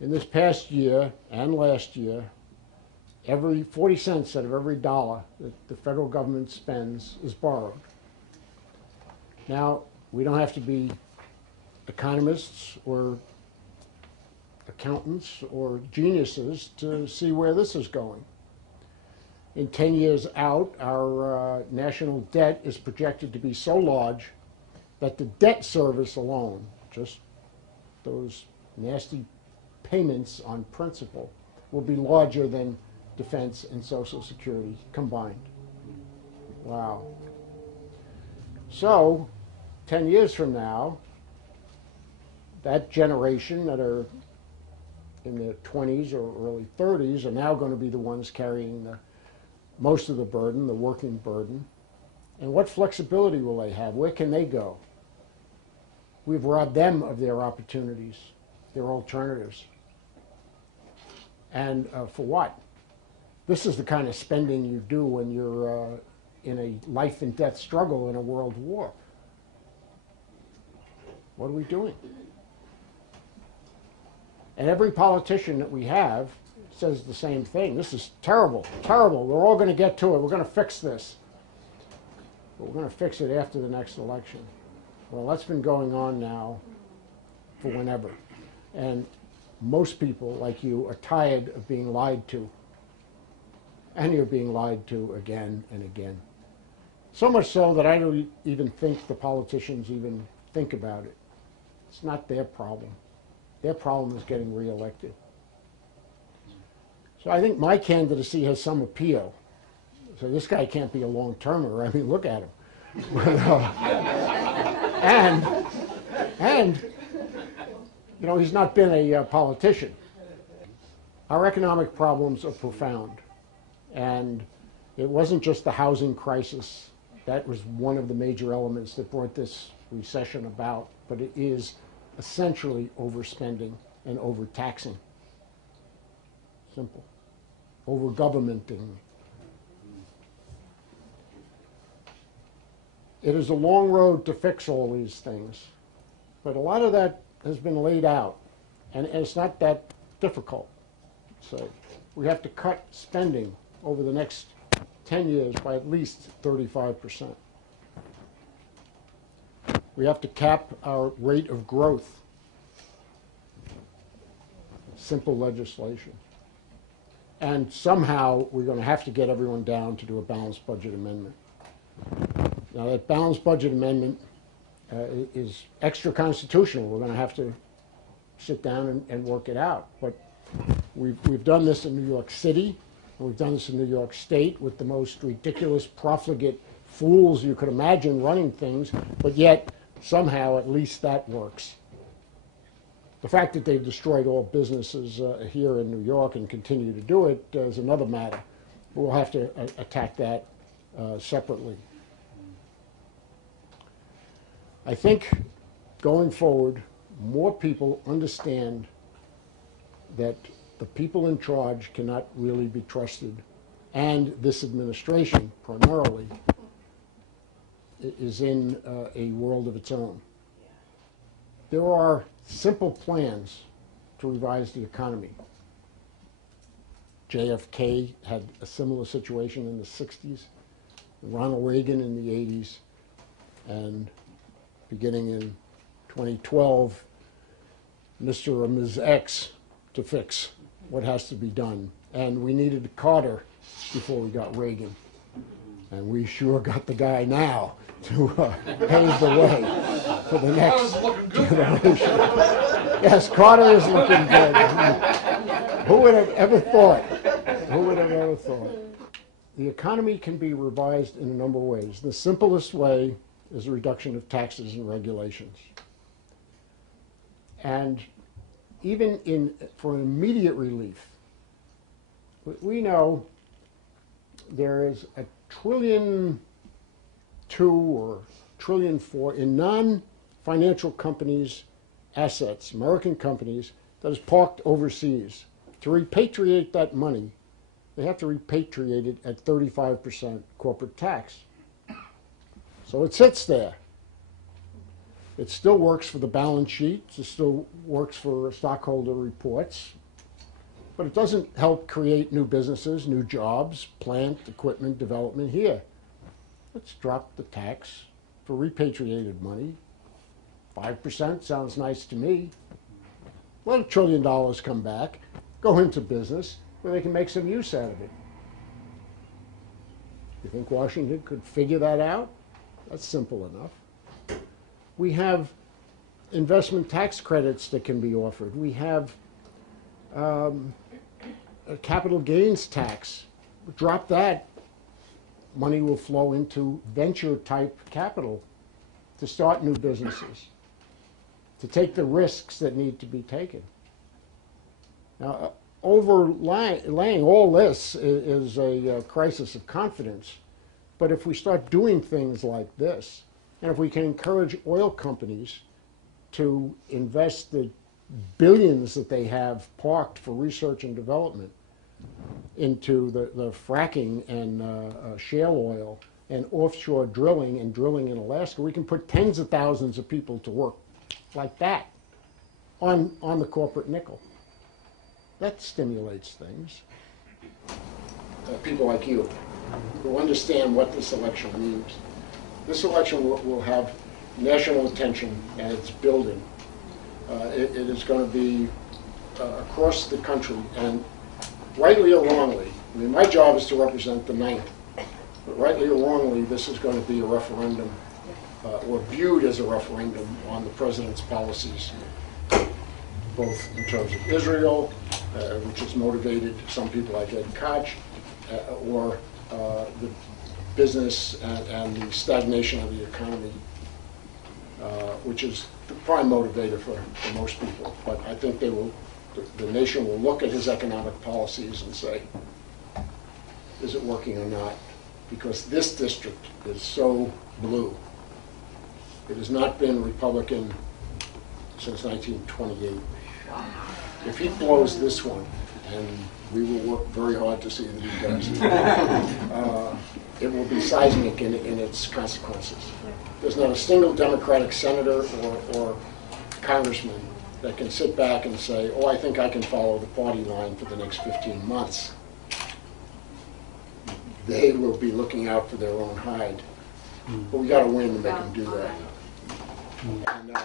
In this past year and last year, every 40 cents out of every dollar that the federal government spends is borrowed. Now, we don't have to be economists or accountants or geniuses to see where this is going. In 10 years out, our national debt is projected to be so large that the debt service alone, just those nasty payments on principal, will be larger than defense and Social Security combined. Wow. So, 10 years from now, that generation that are in their 20s or early 30s are now going to be the ones carrying most of the burden, the working burden. And what flexibility will they have? Where can they go? We've robbed them of their opportunities, their alternatives. And for what? This is the kind of spending you do when you're in a life and death struggle in a world war. What are we doing? And every politician that we have says the same thing. This is terrible, terrible. We're all going to get to it. We're going to fix this. But we're going to fix it after the next election. Well, that's been going on now for whenever. And most people, like you, are tired of being lied to. And you're being lied to again and again. So much so that I don't even think the politicians even think about it. It's not their problem. Their problem is getting reelected. So I think my candidacy has some appeal. So this guy can't be a long-termer. I mean, look at him. and you know, he's not been a politician. Our economic problems are profound. And it wasn't just the housing crisis. That was one of the major elements that brought this recession about. But it is essentially overspending and overtaxing. Simple. Over-governmenting. It is a long road to fix all these things. But a lot of that has been laid out. And it's not that difficult. So we have to cut spending over the next 10 years by at least 35%. We have to cap our rate of growth. Simple legislation. And somehow we're going to have to get everyone down to do a balanced budget amendment. Now that balanced budget amendment is extra constitutional. We're going to have to sit down and work it out. But we've done this in New York City. We've done this in New York State with the most ridiculous, profligate fools you could imagine running things, but yet somehow at least that works. The fact that they've destroyed all businesses here in New York and continue to do it is another matter. We'll have to attack that separately. I think going forward, more people understand that the people in charge cannot really be trusted, and this administration primarily is in a world of its own. There are simple plans to revise the economy. JFK had a similar situation in the 60s, Ronald Reagan in the 80s, and beginning in 2012, Mr. or Ms. X to fix what has to be done. And we needed Carter before we got Reagan. And we sure got the guy now to pave the way for the next generation. Yes, Carter is looking good. Who would have ever thought? Who would have ever thought? The economy can be revised in a number of ways. The simplest way is a reduction of taxes and regulations. And even for an immediate relief, we know there is $1.2 trillion or $1.4 trillion in non-financial companies' assets, American companies, that is parked overseas. To repatriate that money, they have to repatriate it at 35% corporate tax. So it sits there. It still works for the balance sheet, it still works for stockholder reports, but it doesn't help create new businesses, new jobs, plant, equipment development here. Let's drop the tax for repatriated money. 5% sounds nice to me. Let $1 trillion come back, go into business where they can make some use out of it. You think Washington could figure that out? That's simple enough. We have investment tax credits that can be offered. We have a capital gains tax. Drop that, money will flow into venture-type capital to start new businesses, to take the risks that need to be taken. Now, overlaying all this is a crisis of confidence. But if we start doing things like this, and if we can encourage oil companies to invest the billions that they have parked for research and development into the fracking and shale oil and offshore drilling and drilling in Alaska, we can put tens of thousands of people to work like that on the corporate nickel. That stimulates things. People like you who understand what this election means. This election will have national attention, and it's building. It is going to be across the country, and rightly or wrongly, I mean, my job is to represent the ninth, but rightly or wrongly, this is going to be a referendum, or viewed as a referendum on the president's policies, both in terms of Israel, which has motivated some people like Ed Koch, or the business and the stagnation of the economy, which is the prime motivator for most people. But I think they will, the nation will look at his economic policies and say, is it working or not? Because this district is so blue. It has not been Republican since 1928. If he blows this one, and we will work very hard to see that he does, it will be seismic in its consequences. There's not a single Democratic senator or congressman that can sit back and say, oh, I think I can follow the party line for the next 15 months. They will be looking out for their own hide. But we got to win to make them do that. And,